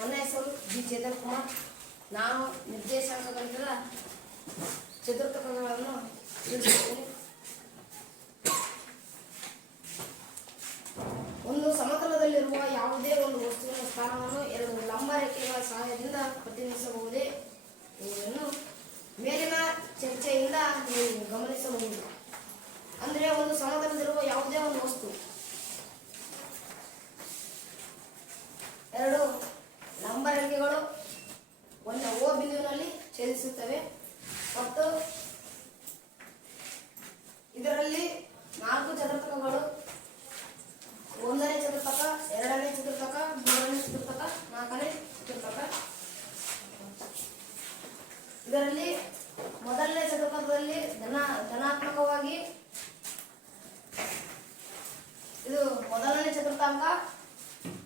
ನನ್ನ ಹೆಸರು ಜಿ ಚೇತನ್ ಕುಮಾರ್. ನಾನು ನಿರ್ದೇಶಾಂಕಗಳಿಂದ ಚತುರ್ಥಕಗಳನ್ನು ತಿಳಿಸುತ್ತೇನೆ. ಒಂದು ಸಮತಲದಲ್ಲಿರುವ ಯಾವುದೇ ಒಂದು ವಸ್ತುವಿನ ಸ್ಥಾನವನ್ನು ಎರಡು ಲಂಬ ರೇಖೆಗಳ ಸಹಾಯದಿಂದ ಪ್ರತಿನಿಧಿಸಬಹುದೇ ಎಂಬುದನ್ನು ಮೇಲಿನ ಚರ್ಚೆಯಿಂದ ನೀವು ಗಮನಿಸಬಹುದು. ಅಂದರೆ ಒಂದು ಸಮತಲದಲ್ಲಿರುವ ಯಾವುದೇ ಒಂದು ವಸ್ತು ಎರಡು ಲಂಬ ರೇಖೆಗಳು ಒಂದು ಓ ಬಿಂದುವಿನಲ್ಲಿ ಛೇದಿಸುತ್ತವೆ ಮತ್ತು ಇದರಲ್ಲಿ 4 ಚತುರ್ಥಕಗಳು, 1ನೇ ಚತುರ್ಥಕ, 2ನೇ ಚತುರ್ಥಕ, 3ನೇ ಚತುರ್ಥಕ, 4ನೇ ಚತುರ್ಥಕ. ಇದರಲ್ಲಿ ಮೊದಲನೇ ಚತುರ್ಥಕದಲ್ಲಿ ಧನಾತ್ಮಕವಾಗಿ ಇದು ಮೊದಲನೇ ಚತುರ್ಥಾಂಕ,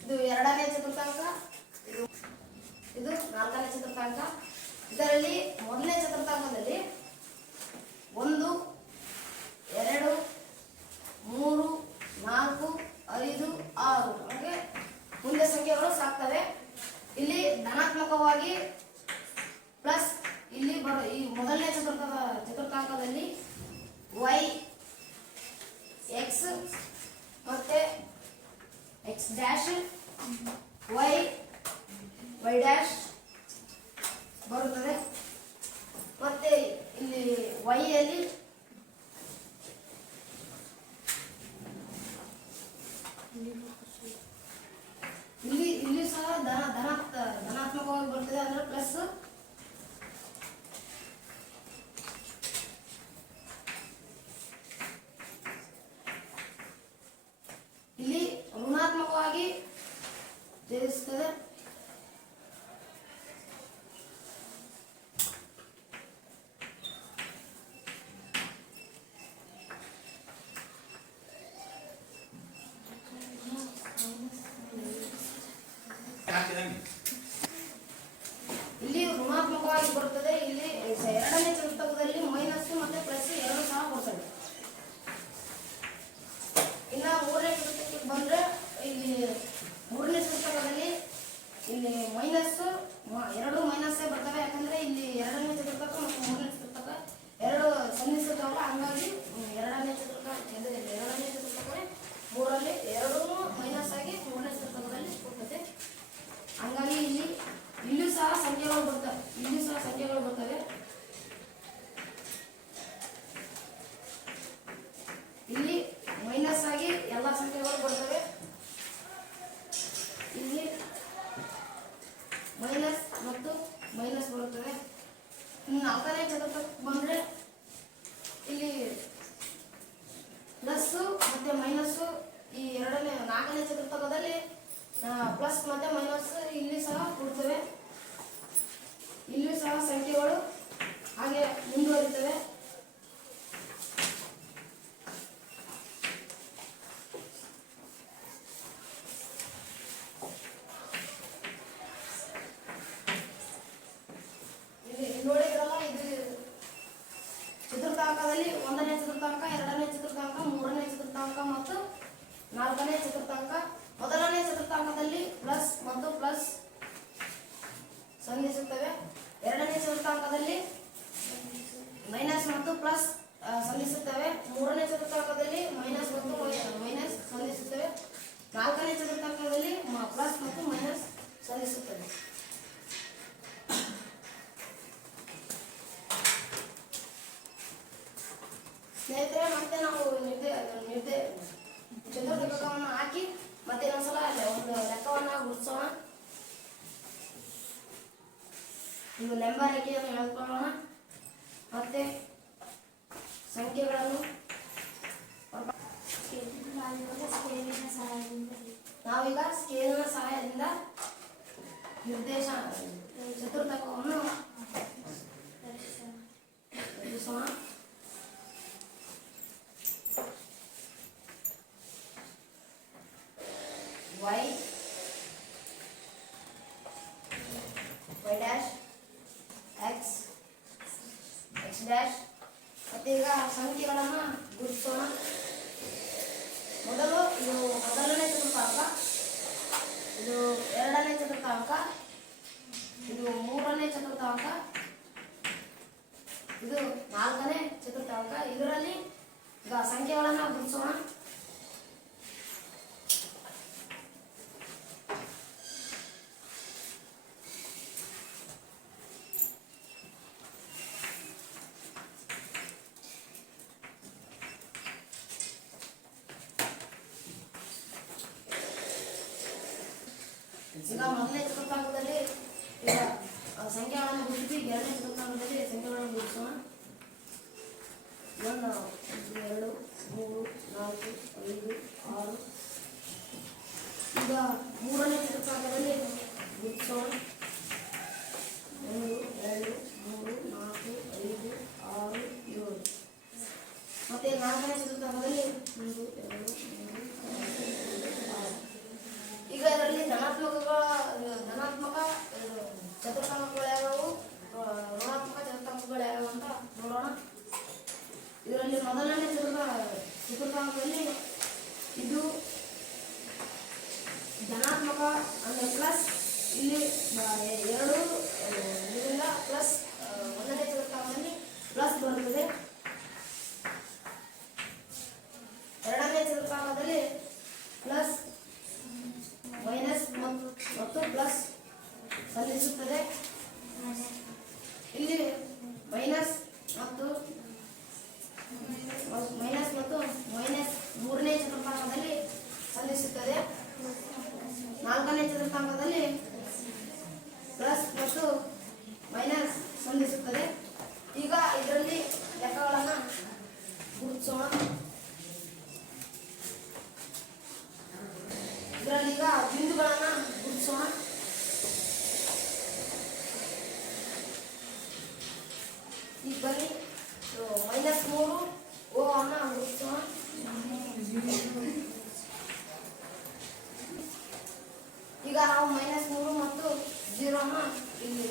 ಇದು 2ನೇ ಚತುರ್ಥಾಂಕ, ಇದು 4ನೇ ಚತುರ್ಥಾಂಕ. ಇದರಲ್ಲಿ ಮೊದಲನೇ ಚತುರ್ಥಾಂಕದಲ್ಲಿ 1, 2, 3, 4, 5, 6 ಹಾಗೆ ಮುಂದೆ ಸಂಖ್ಯೆಗಳು ಸಾಕ್ತವೆ. ಇಲ್ಲಿ ಧನಾತ್ಮಕವಾಗಿ ಪ್ಲಸ್ ಇಲ್ಲಿ ಈ ಮೊದಲನೇ ಚತುರ್ಥಾಂಕದಲ್ಲಿ y x ಮತ್ತೆ x ಡ್ಯಾಶ್ y ಡ್ಯಾಶ್ ಬರುತ್ತದೆ. ಮತ್ತೆ ಇಲ್ಲಿ y ಅಲ್ಲಿ ಇಲ್ಲಿ ಸಹ ಧನಾತ್ಮಕವಾಗಿ ಬರುತ್ತದೆ, ಅಂದ್ರೆ ಪ್ಲಸ್. ಇಲ್ಲಿ ಋಣಾತ್ಮಕವಾಗಿ ಛೇದಿಸುತ್ತದೆ. ಇಲ್ಲಿ ಋಣಾತ್ಮಕವಾಗಿ ಬರುತ್ತದೆ. ಇಲ್ಲಿ 2ನೇ ಚತುರ್ಥಕದಲ್ಲಿ ಮೈನಸ್ ಮತ್ತೆ ಪ್ಲಸ್ ಎರಡು ಸಹ ಬರ್ತದೆ. ಇನ್ನು 3ನೇ ಚತುರ್ಥಕಕ್ಕೆ ಬಂದ್ರೆ ಇಲ್ಲಿ 3ನೇ ಚತುರ್ಥಕದಲ್ಲಿ ಇಲ್ಲಿ ಮೈನಸ್ ಎರಡು ಮೈನಸ್ಸೇ ಬರ್ತವೆ. ಯಾಕಂದ್ರೆ ಇಲ್ಲಿ 2ನೇ ಚತುರ್ಥಕ ಮತ್ತು 3ನೇ ಚತುರ್ಥಕ ಎರಡು ಸಂಧಿಸುತ್ತವಲ್ಲ, ಹಂಗಾಗಿ 2ನೇ ಚತುರ್ಥಕನೇ 3ರಲ್ಲಿ ಎರಡೂ ಮೈನಸ್ ಆಗಿ 3ನೇ ಚತುರ್ಥಕದಲ್ಲಿ ಬರ್ತದೆ. ಹಂಗಾಗಿ ಇಲ್ಲೂ ಸಹ ಸಂಖ್ಯೆಗಳು ಬರ್ತವೆ. ಇಲ್ಲಿ ಮೈನಸ್ ಆಗಿ ಎಲ್ಲ ಸಂಖ್ಯೆಗಳು ಬರ್ತವೆ. ಇಲ್ಲಿ ಮೈನಸ್ ಮತ್ತು ಮೈನಸ್ ಬರುತ್ತದೆ. 4ನೇ ಚತುರ್ಥಕ್ಕೆ ಬಂದ್ರೆ ಇಲ್ಲಿ ಪ್ಲಸ್ ಮತ್ತೆ ಮೈನಸ್. ಈ 4ನೇ ಚತುರ್ಥಕದಲ್ಲಿ ಪ್ಲಸ್ ಮತ್ತೆ ಮೈನಸ್ ಇಲ್ಲಿ ಸಹ ಕೊಡ್ತವೆ. ಇಲ್ಲೂ ಸಹ ಸಂಖ್ಯೆಗಳು ಹಾಗೆ ಮುಂದುವರಿತವೆ. ನೋಡಿದ್ರಲ್ಲ, ಇದು ಚತುರ್ಥಾಂಕದಲ್ಲಿ 1ನೇ ಚತುರ್ಥಾಂಕ, 2ನೇ ಚತುರ್ಥಾಂಕ, 3ನೇ ಚತುರ್ಥಾಂಕ ಮತ್ತು 4ನೇ ಚತುರ್ಥಾಂಕ. ಮೊದಲನೇ ಚತುರ್ಥಾಂಕದಲ್ಲಿ ಪ್ಲಸ್ ಮತ್ತು ಪ್ಲಸ್ ಸಂಧಿಸುತ್ತವೆ. 2ನೇ ಚತುರ್ಥಾಂಕದಲ್ಲಿ ಮೈನಸ್ ಮತ್ತು ಪ್ಲಸ್ ಸಂಧಿಸುತ್ತವೆ. 3ನೇ ಚತುರ್ಥಾಂಕದಲ್ಲಿ ಮೈನಸ್ ಮತ್ತು ಮೈನಸ್ ಸಂಧಿಸುತ್ತವೆ. 4ನೇ ಚತುರ್ಥಾಂಕದಲ್ಲಿ ಪ್ಲಸ್ ಮತ್ತು ಮೈನಸ್ ಸಂಧಿಸುತ್ತವೆ. ಸ್ನೇಹಿತರೆ, ಮತ್ತೆ ನಾವು ಚತುರ್ಥಕವನ್ನು ಹಾಕಿ ಮತ್ತೆ ಇನ್ನೊಂದ್ಸಲ ಒಂದು ಲೆಕ್ಕವನ್ನ ಗುರುತಿಸೋಣ. ಒಂದು ಲಂಬ ರೇಖೆಯನ್ನು ಎಳೆದುಕೊಳ್ಳೋಣ. ಮತ್ತೆ ಸಂಖ್ಯೆಗಳನ್ನು ನಾವೀಗ ಸ್ಕೇಲಿನ ಸಹಾಯದಿಂದ ಚತುರ್ಥಕವನ್ನು ರಚಿಸೋಣ. y dash x dash. ಮತ್ತೆ ಈಗ ಸಂಖ್ಯೆಗಳನ್ನು ಗುರುತಿಸೋಣ. ಮೊದಲು ಇದು ಮೊದಲನೇ ಚತುರ್ಥಾಂಕ, ಇದು ಎರಡನೇ ಚತುರ್ಥಾಂಕ, ಈಗ ಮೊದಲನೇ ಚತುರ್ಥಾಂಕದಲ್ಲಿ ಈಗ ಸಂಖ್ಯೆಗಳನ್ನು ಗುರುತಿಸಿ ಎರಡನೇ ಚತುರ್ಥಾಂಕದಲ್ಲಿ ಸಂಖ್ಯೆಗಳನ್ನು ಗುರುತಿಸೋಣ. 1 2 3 4 5 6. ಈಗ ಮೂರನೇ ಚತುರ್ಥಾಂಕದಲ್ಲಿ ಗುರುತಿಸೋಣ. 1 2 3 4 5 6 7. ಮತ್ತೆ ನಾಲ್ಕನೇ ಚತುರ್ಥಾಂಕದಲ್ಲಿ 1 2 3 4 6. ಈಗ ಇದರಲ್ಲಿ ಧನಾತ್ಮಕ ಚತುರ್ಥಾಂಕಗಳು ಯಾವುವು, ಋಣಾತ್ಮಕ ಚತುರ್ಥಾಂಕಗಳು ಯಾವುವು ಅಂತ ನೋಡೋಣ. ಇದರಲ್ಲಿ ಮೊದಲನೇ ಚತುರ್ಥಾಂಕದಲ್ಲಿ ಇದು ಧನಾತ್ಮಕ ಅಂದರೆ ಪ್ಲಸ್, ಇಲ್ಲಿ 2 ಇದರಿಂದ ಪ್ಲಸ್, ಒಂದನೇ ಚತುರ್ಥಾಂಕದಲ್ಲಿ ಪ್ಲಸ್ ಬರುತ್ತದೆ. ಎರಡನೇ ಚತುರ್ಥಾಂಕದಲ್ಲಿ ಪ್ಲಸ್ ಮೈನಸ್ ಮತ್ತು ಪ್ಲಸ್ ಸಲ್ಲಿಸುತ್ತದೆ. ಇಲ್ಲಿ ಮೈನಸ್ ಮತ್ತು ಮೈನಸ್ ಮೂರನೇ ಚತುರ್ಥಾಂಕದಲ್ಲಿ ಸಲ್ಲಿಸುತ್ತದೆ. ನಾಲ್ಕನೇ ಚತುರ್ಥಾಂಕದಲ್ಲಿ ಪ್ಲಸ್ ಮತ್ತು ಮೈನಸ್ ಸಲ್ಲಿಸುತ್ತದೆ. ಈಗ ಇದರಲ್ಲಿ ಲೆಕ್ಕಗಳನ್ನು ಗುರುತಿಸೋಣ. ಇದರಲ್ಲಿ ಈಗ ಬಿಂದುಗಳನ್ನು ಗುರುತಿಸೋಣ. ಈಗ ಬನ್ನಿ -3 ಓ ಅನ್ನು ಗುರುತಿಸೋಣ. ಈಗ ನಾವು -3 ಮತ್ತು 0 ಅನ್ನು ಇಲ್ಲಿ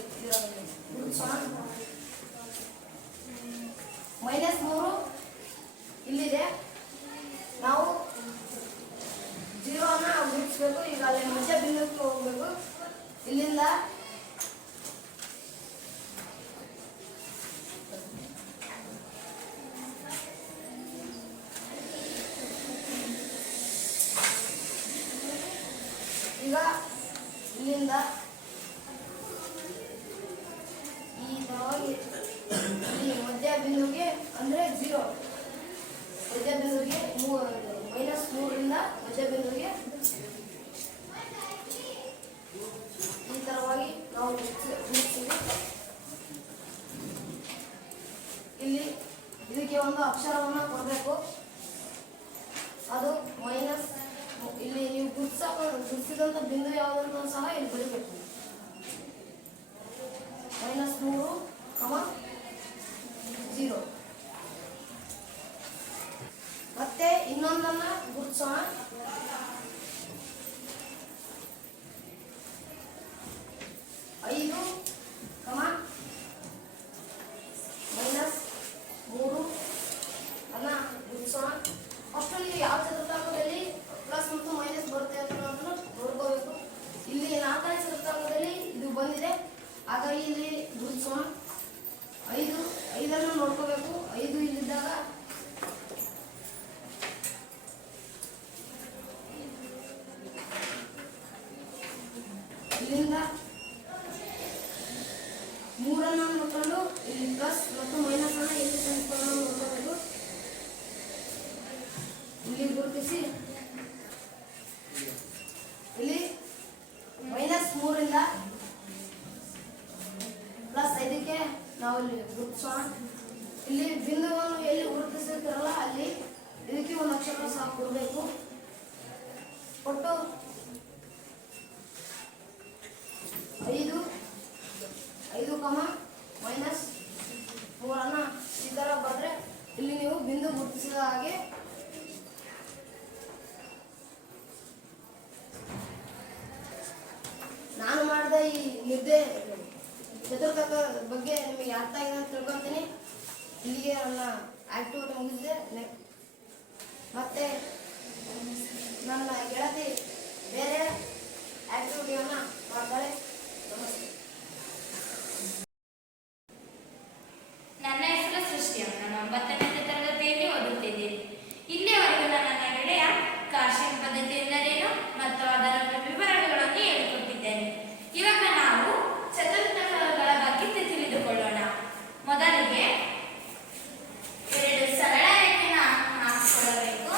ಗುರುತಿಸೋಣ. -3 ಇಲ್ಲಿದೆ, ನಾವು 0 ಅನ್ನು ಗುರುತಿಸಬೇಕು. ಈಗ ಅಲ್ಲಿ ಮಧ್ಯ ಬಿಂದುಕ್ಕೆ ಹೋಗಬೇಕು. ಇಲ್ಲಿಂದ ಈಗ ಇಲ್ಲಿಂದ ಈ ತರವಾಗಿ ಈ ಮಧ್ಯ ಬಿಂದುಗೆ ಅಂದರೆ 0 ಮಧ್ಯ ಬಿಂದುಗೆ -3ರಿಂದ ಮಧ್ಯ ಬಿಂದುಗೆ ಈ ತರವಾಗಿ ನಾವು ಗುರುತಿಸ್ತೀವಿ. ಇಲ್ಲಿ ಇದಕ್ಕೆ ಒಂದು ಅಕ್ಷರವನ್ನು ಕೊಡಬೇಕು. ಅದು ಮೈನಸ್, ಇಲ್ಲಿ ನೀವು ಗುರುತಿಸಿದಂಥ ಬಿಂದು ಯಾವುದಂತ ಸಹ ಇಲ್ಲಿ ಬರೀಬೇಕು. -3, 0. ಮತ್ತೆ ಇನ್ನೊಂದನ್ನ ಗುರುತಿಸೋಣ. -5, -3 ಅನ್ನ ಗುರುತಿಸೋಣ. ಫಸ್ಟ್ ಇಲ್ಲಿ ಯಾವ ಚತುರ್ಥಾಂಕದಲ್ಲಿ ಪ್ಲಸ್ ಮತ್ತು ಮೈನಸ್ ಬರುತ್ತೆ ಅಂತ ನೋಡ್ಕೋಬೇಕು. ಇಲ್ಲಿ ನಾಲ್ಕನೇ ಚತುರ್ಥಾಂಕದಲ್ಲಿ ಇದು ಬಂದಿದೆ, ಹಾಗಾಗಿ ಇಲ್ಲಿ ಗುರುತಿಸೋಣ. 5 ನೋಡ್ಕೋಬೇಕು. 5 ಇಲ್ಲಿದ್ದಾಗ ಇಲ್ಲಿಂದ 3 ನೋಡ್ಕೊಂಡು ಇಲ್ಲಿ ಪ್ಲಸ್ ಮತ್ತು ಮೈನಸ್ ಅನ್ನ ಇಲ್ಲಿ ನೋಡ್ಕೋಬೇಕು. ಇಲ್ಲಿ ಗುರುತಿಸಿ ಇಲ್ಲಿ -3ರಿಂದ +5ಕ್ಕೆ ನಾವು ಇಲ್ಲಿ ಗುರುತಿಸೋಣ. ಇಲ್ಲಿ ಬಿಂದುವನ್ನು ಎಲ್ಲಿ ಗುರುತಿಸಿರ್ತಾರಲ್ಲ ಅಲ್ಲಿ ಇದಕ್ಕೆ ಒಂದು ಅಕ್ಷರ ಸಹ ಕೊಡಬೇಕು. ಕೊಟ್ಟು 5, -3 ಈ ತರ ಬಂದ್ರೆ ಇಲ್ಲಿ ನೀವು ಬಿಂದು ಗುರುತಿಸಿದ ಹಾಗೆ ನಾನು ಮಾಡಿದ ಈ ಚತುರ್ಥಕ ಬಗ್ಗೆ ನಿಮಗೆ ಅರ್ಥ ಆಗಿದೆ ಅಂತ ತಿಳ್ಕೊಂತೀನಿ. ಇಲ್ಲಿಗೆ ನನ್ನ ಆಕ್ಟಿವಿಟಿ ಮುಗಿಸಿದೆ. ಮತ್ತೆ ನನ್ನ ಗೆಳತಿ ಬೇರೆ ಆಕ್ಟಿವಿಟಿಯನ್ನು ಮಾಡ್ತಾಳೆ. ನಮಸ್ತೆ. ನನ್ನ ಹೆಸರು ಸೃಷ್ಟಿ. ನಾನು 9ನೇ ತರಗತಿಯಲ್ಲಿ ಓದುತ್ತಿದ್ದೇನೆ. ಇಲ್ಲಿಯವರೆಗೂ ನನ್ನ ಗೆಳೆಯ ಕಾರ್ಷಿಕ ಪದ್ಧತಿ ಎಂದರೇನು ಮತ್ತು ಅದರ ವಿವರಗಳನ್ನು ಹೇಳಿಕೊಟ್ಟಿದ್ದೇನೆ. ಇವಾಗ ನಾವು ಚತುರ್ಥಕಗಳ ಬಗ್ಗೆ ತಿಳಿದುಕೊಳ್ಳೋಣ. ಮೊದಲಿಗೆ 2 ಸರಳ ರೇಖೆಯನ್ನು ಹಾಕಿಕೊಳ್ಳಬೇಕು.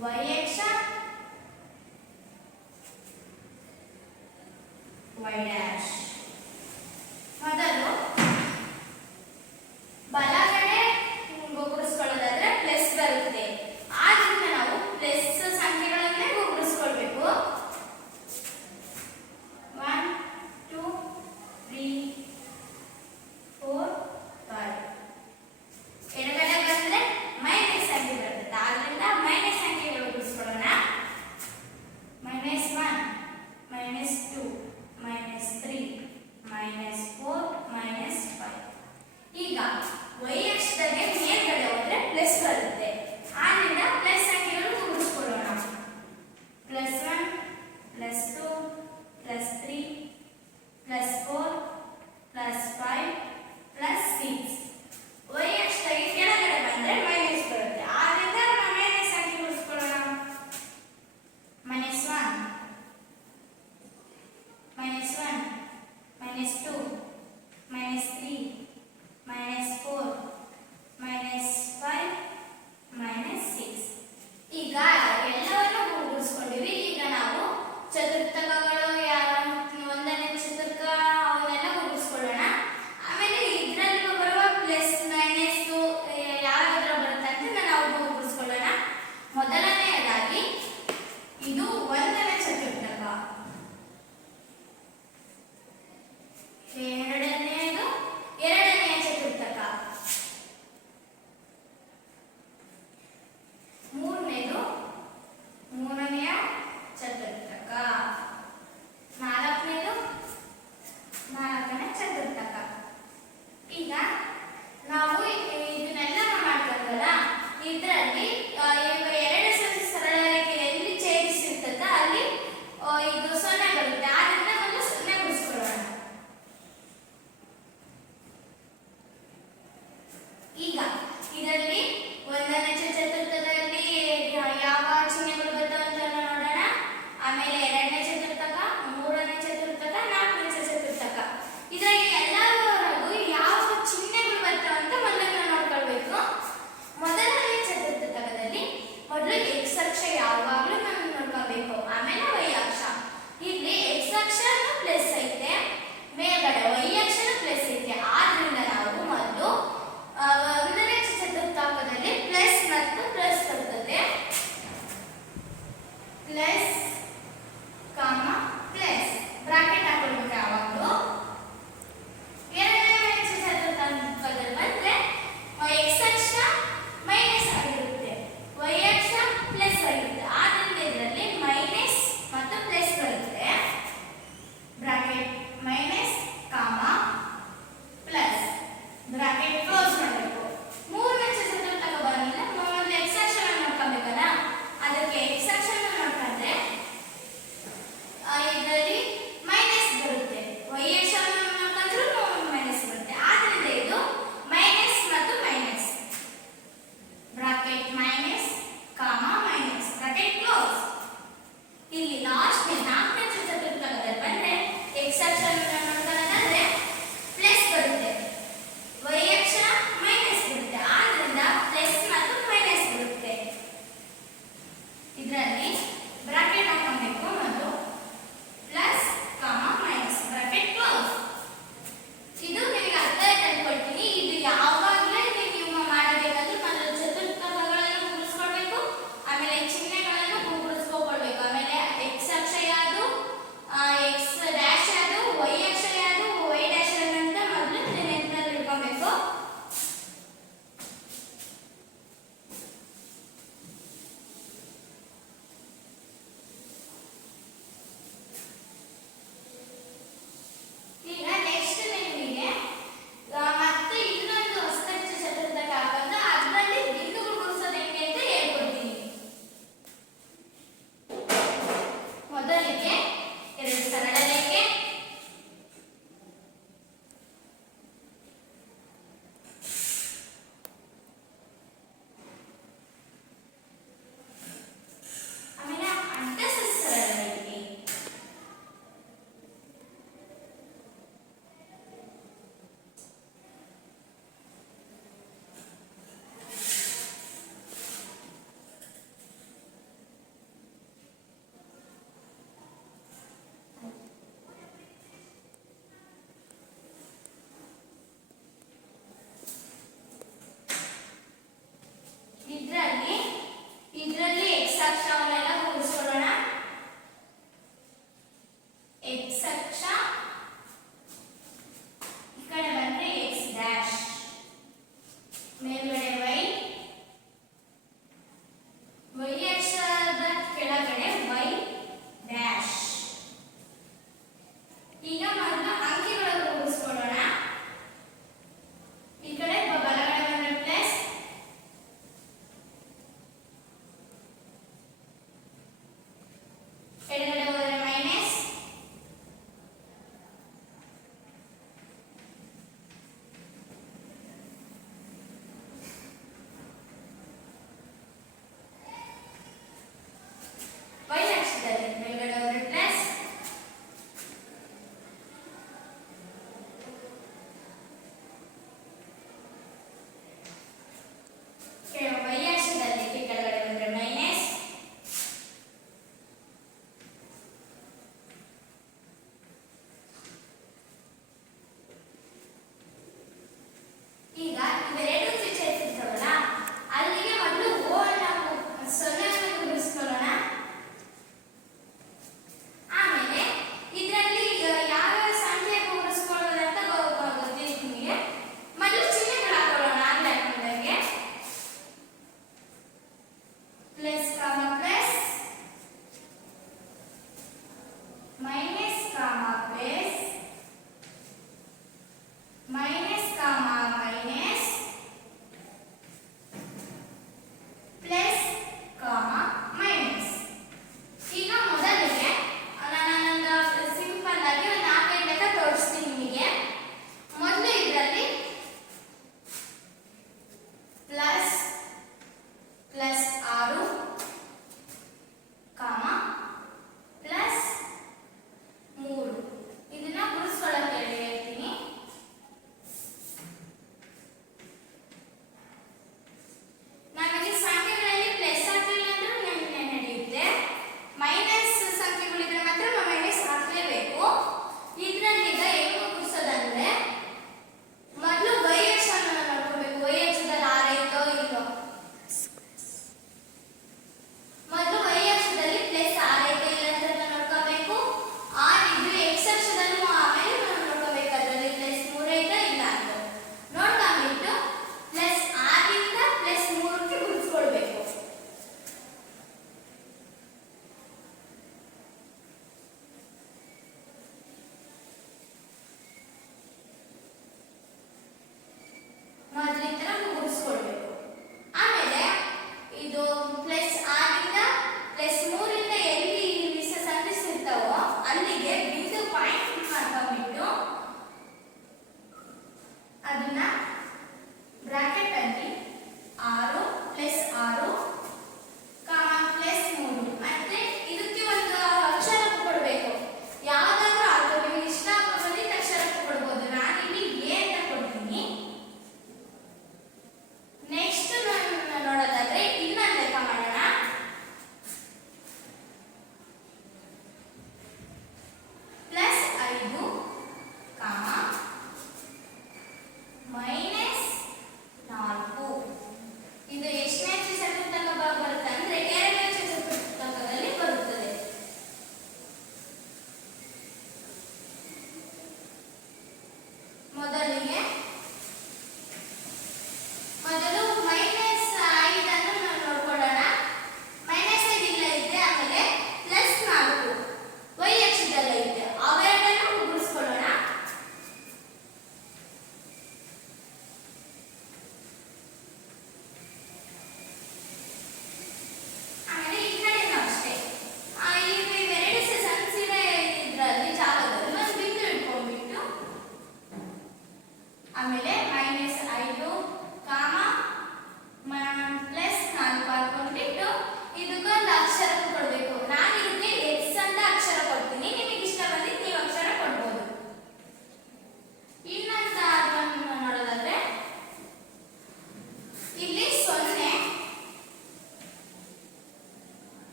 y ಅಕ್ಷ y ಡ್ಯಾಶ್. ಮೊದಲು ಬಲಗಡೆ ಗುರುತಿಸ್ಕೊಳ್ಳೋದಾದ್ರೆ ಪ್ಲಸ್ ಬರುತ್ತೆ. ಆದ್ರಿಂದ ನಾವು ಪ್ಲಸ್ ಸಂಖ್ಯೆಗಳನ್ನೇ ಗುರುತಿಸ್ಕೊಳ್ಬೇಕು. 1 2 3 4 5. ಎಡಗಡೆ ಬಂದ್ರೆ ಮೈನಸ್ ಸಂಖ್ಯೆ ಬರುತ್ತೆ. ಆದ್ರಿಂದ ಮೈನಸ್ ಸಂಖ್ಯೆಗಳು ಗುರುತಿಸ್ಕೊಳ್ಳೋಣ. -1 -2 -3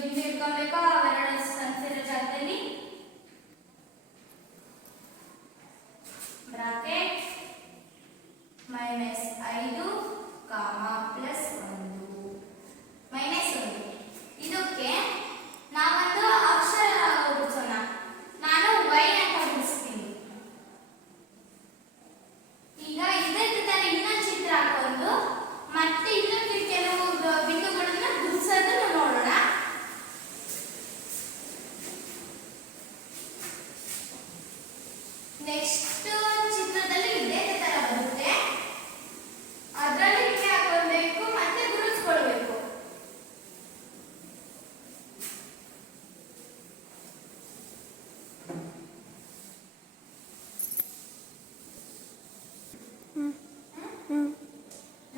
ಬಿಂದು ಇಟ್ಕೊಬೇಕು ಅವೆರಡು ಸಂಖ್ಯೆಯ ಜಾಗದಲ್ಲಿ ಬ್ರಾಕೆಟ್ -5 ಕಾಮ +1 -1 ಇದಕ್ಕೆ ನಾವೊಂದು ಅಕ್ಷರ ಗುಣಿಸೋಣ. ನಾನು y ಅಂತ ಗುಣಿಸ್ತೀನಿ. ಈಗ ಇದೇ ತರ ಇನ್ನೊಂದು ಚಿತ್ರ ಹಾಕೊಂಡು ಮತ್ತೆ ಇನ್ನೊಂದು ಕೆಲವು ಬಿಂದುಗಳನ್ನ ಗುಣಿಸೋದನ್ನು ನೋಡೋಣ. ನೆಕ್ಸ್ಟ್ ಚಿತ್ರದಲ್ಲಿ ಇದೇ ತರ ಬರುತ್ತೆ. ಅದರಲ್ಲಿ ಹಿಂಗೆ ಹಾಕೊಳ್ಬೇಕು ಮತ್ತೆ ಗುಣಿಸ್ಕೊಳ್ಬೇಕು.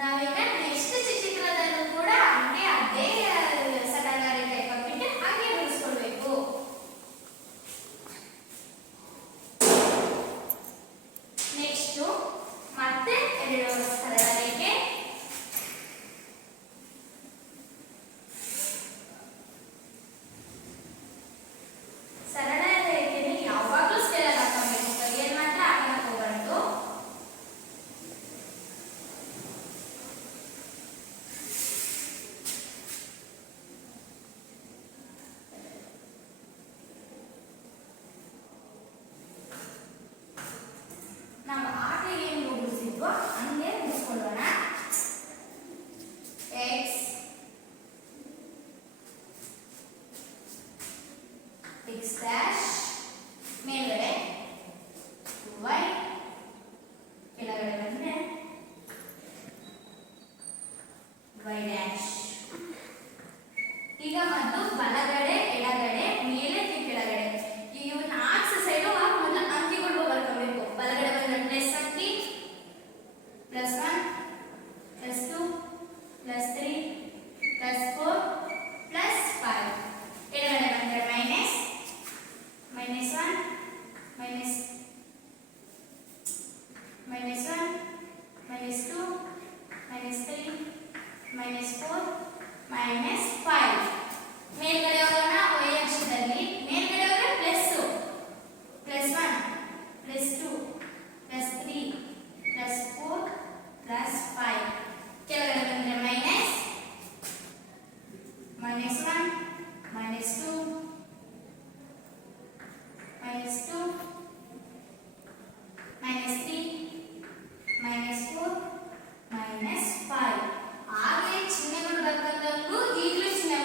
ನಾವೀಗ ನೆಕ್ಸ್ಟ್ ಚಿತ್ರದಲ್ಲೂ ಕೂಡ ಹಂಗೆ ಅದೇ ಸರಳ ರೇಖೆ ಕಟ್ಟಿಟ್ಟು ಹಾಗೆ ಗುಣಿಸ್ಕೊಳ್ಬೇಕು. ನೆಕ್ಸ್ಟ್ ಮತ್ತೆ ಎರಡು ಸರಳ ರೇಖೆ ಸರಳ ರೇಖೆನ ಯಾವಾಗಲೂ ಸ್ಕೇಲ್ ಹಾಕಬೇಕು. ಕೈಯಲ್ಲಿ ಮಾತ್ರ ಹಾಕಕ್ಕೆ ಹೋಗಬಾರ್ದು. ನಾವು ಆಗ ಏನು ಗುಣಿಸಿದ್ವೋ ಹಂಗೆ ಗುಣಿಸ್ಕೊಳ್ಳೋಣ. x ಡ್ಯಾಶ್ ಮೇಲ್ಗಡೆ y ಕೆಳಗಡೆ ಬಂದ್ರೆ y ಡ್ಯಾಶ್. ಈಗ ಮತ್ತು ಬಲಗಡೆ ಎಡಗಡೆ ಮೇಲೆ ಕೆಳಗಡೆ ಇವು 4 ಸೈಡು ಮೊದಲು ಅಂಕಿಗಳು ಬರ್ಕೋಬೇಕು. ಬಲಗಡೆ ಬಂದ್ರೆ ಪ್ಲಸ್ ಅಂಕಿ +1 +2 +3 +4 +5 ಎಡಗಡೆ ಬಂದ್ರೆ -1 -1 -2 -3 -4 -5 ಮೇಲ್ಗಡೆ ಹೋಗೋಣ. y ಅಕ್ಷದಲ್ಲಿ ಮೇಲ್ಗಡೆ ಹೋದ್ರೆ +1 +2 +3 +4 +5 ಕೆಳಗಡೆ ಬಂದ್ರೆ -1 -2 -2 -3 -4 -5 ಹಾಗೆ ಚಿಹ್ನೆಗಳು ಬರ್ಕೊಂಡಂಗೂ ಈಗಲೂ ಚಿಹ್ನೆ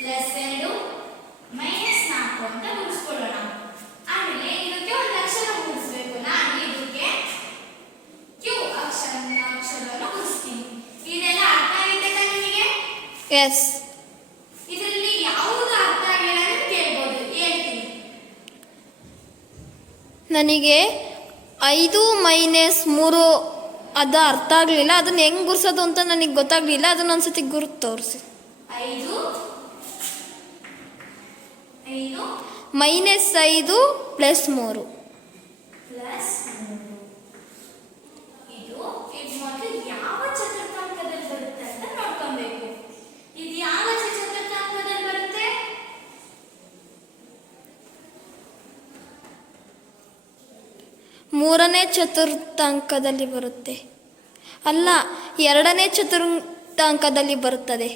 ಪ್ಲಸ್ 2 ಮೈನಸ್ 4 ಅಂತ ಗುಣಿಸ್ಕೊಳ್ಳೋಣ. ಆಮೇಲೆ ಇದಕ್ಕೆ ಒಂದು ಅಕ್ಷರ ಗುಣಿಸ್ಬೇಕು. ನಾನು ಇದಕ್ಕೆ ಕ್ಯೂ ಅಕ್ಷರವನ್ನು ಗುಣಿಸ್ತೀನಿ. ಇದೆಲ್ಲ ಅರ್ಥ ಆಗಿದೆ ನಿಮಗೆ? ಎಸ್. ಇದರಲ್ಲಿ ಯಾವುದು ಅರ್ಥ ಆಗಿಲ್ಲ ಅಂತ ಕೇಳ್ಬೋದು, ಹೇಳ್ತೀನಿ. ನನಗೆ 5 ಮೈನಸ್ 3 ಅದು ಅರ್ಥ ಆಗಲಿಲ್ಲ. ಅದನ್ನು ಹೆಂಗೆ ಗುರ್ಸೋದು ಅಂತ ನನಗೆ ಗೊತ್ತಾಗಲಿಲ್ಲ. ಅದನ್ನ ಒಂದ್ಸತಿ ಗುರುತು ತೋರಿಸಿ. 5 -5 ಪ್ಲಸ್ 3 ಪ್ಲಸ್ 3. ಇದು ಮೊದಲು ಯಾವ ಚತುರ್ಥಾಂಕದಲ್ಲಿ ಬರುತ್ತೆ ಅಂತ ನೋಡ್ಕೊಬೇಕು. ಇದು ಯಾವ ಚತುರ್ಥಾಂಕದಲ್ಲಿ ಬರುತ್ತೆ? ಮೂರನೇ ಚತುರ್ಥಾಂಕದಲ್ಲಿ ಬರುತ್ತೆ. ಅಲ್ಲ, 2ನೇ ಚತುರ್ಥಾಂಕದಲ್ಲಿ ಬರುತ್ತದೆ.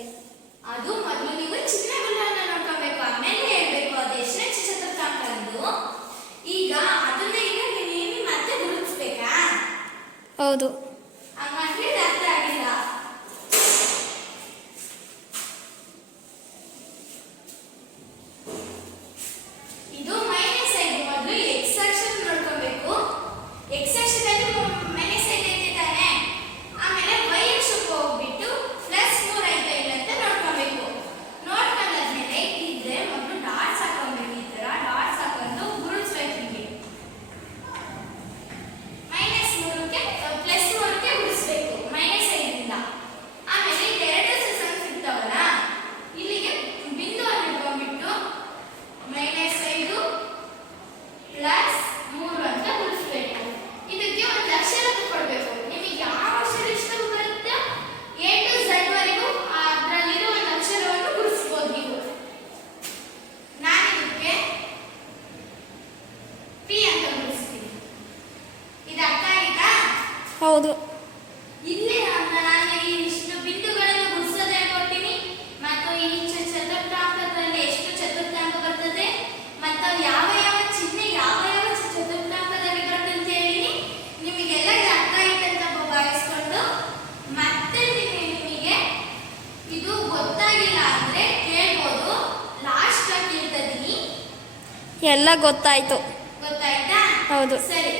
ಅದು ಮೊದಲು ನೀವು ಚಿಹ್ನೆಗಳನ್ನ ನೋಡ್ಕೊಬೇಕು, ಆಮೇಲೆ ಹೇಳ್ಬೇಕು ಅದು ಎಷ್ಟನೇ ಚತುರ್ಥಾಂಕ ಎಂದು. ಈಗ ಅದನ್ನ ಈಗ ನೀವು ಮತ್ತೆ ಗುರುತಿಸ್ಬೇಕಾ? ಹೌದು. ಹಂಗಂದ್ರೆ ಇದು ಅರ್ಥ ಆಗಿಲ್ಲ. ಇದು -5. ಮೊದಲು ಎಕ್ಸ್ ಅಕ್ಷರ ನೋಡ್ಕೊಬೇಕು. ಎಕ್ಸ್ ಅಕ್ಷರದಲ್ಲಿ -5 ಐತೆ ತಾನೆ. ಆಮೇಲೆ y ಅಕ್ಷರಕ್ಕೆ ಹೋಗ್ಬಿಟ್ಟು +3 ಐತೆ ಇಲ್ಲ ಅಂತ ನೋಡ್ಕೊಬೇಕು. ನೋಡ್ಕೊಂಡಾದ್ಮೇಲೆ ಇದ್ರೆ ಮೊದಲು ಡಾಟ್ಸ್ ಹಾಕೊಬೇಕು. ಈ ತರ ಡಾಟ್ಸ್ ಹಾಕೊಂಡು ಗುರುತಿಸ್ಬೇಕು. ನಿಮಗೆ -3ಕ್ಕೆ +3ಕ್ಕೆ ಗುಣಿಸ್ಬೇಕು -5ರಿಂದ. ಆಮೇಲೆ ಇದೆರಡು ಸಣ್ಣ ಸಿಗ್ತಾವಲ್ಲ, ಇಲ್ಲಿಗೆ ಬಿಂದುವನ್ನು ಇಟ್ಕೊಂಡ್ಬಿಟ್ಟು -5 ಪ್ಲಸ್ 3 ಅಂತ ಗುಣಿಸ್ಬೇಕು. ಇದಕ್ಕೆ ಒಂದು ಅಕ್ಷರ ಕೊಡಬೇಕು. ನಿಮಗೆ ಯಾವ ಅಕ್ಷರ ಇಷ್ಟ ಬರುತ್ತೆ A to Z ವರೆಗೂ ಅದರಲ್ಲಿರೋ ಒಂದು ಅಕ್ಷರವನ್ನು ಗುಣಿಸ್ಬೋದು ನೀವು. ನಾನು ಇದಕ್ಕೆ P ಅಂತ ಗುಣಿಸ್ತೀನಿ. ಇದು ಅರ್ಥ ಆಯ್ತಾ? ಹೌದು. ಇಲ್ಲಿ ನಾನು ಇಷ್ಟು ಬಿಂದುಗಳನ್ನು ಗುಣಿಸೋದು ಹೇಳ್ಕೊಡ್ತೀನಿ. ಮತ್ತು ಈ ಚತುರ್ಥಾಂಕದಲ್ಲಿ ಎಷ್ಟು ಚತುರ್ಥಾಂಕ ಬರ್ತದೆ ಮತ್ತು ಯಾವ ಯಾವ ಚಿಹ್ನೆ ಯಾವ ಯಾವ ಚತುರ್ಥಾಂಕದಲ್ಲಿ ಬರ್ತದೆ ಅಂತ ಹೇಳಿನಿ. ನಿಮಗೆಲ್ಲ ಇದು ಅರ್ಥ ಆಯ್ತು ಅಂತ ಭಾವಿಸ್ಕೊಂಡು ಮತ್ತೆ ನಿಮಗೆ ಇದು ಗೊತ್ತಾಗಿಲ್ಲ ಅಂದ್ರೆ ಕೇಳ್ಬೋದು. ಲಾಸ್ಟ್ ಕೇಳ್ತಾ ಇದೀನಿ. ಎಲ್ಲ ಗೊತ್ತಾಯ್ತು. ಗೊತ್ತಾಯ್ತಾ? ಹೌದು. ಸರಿ.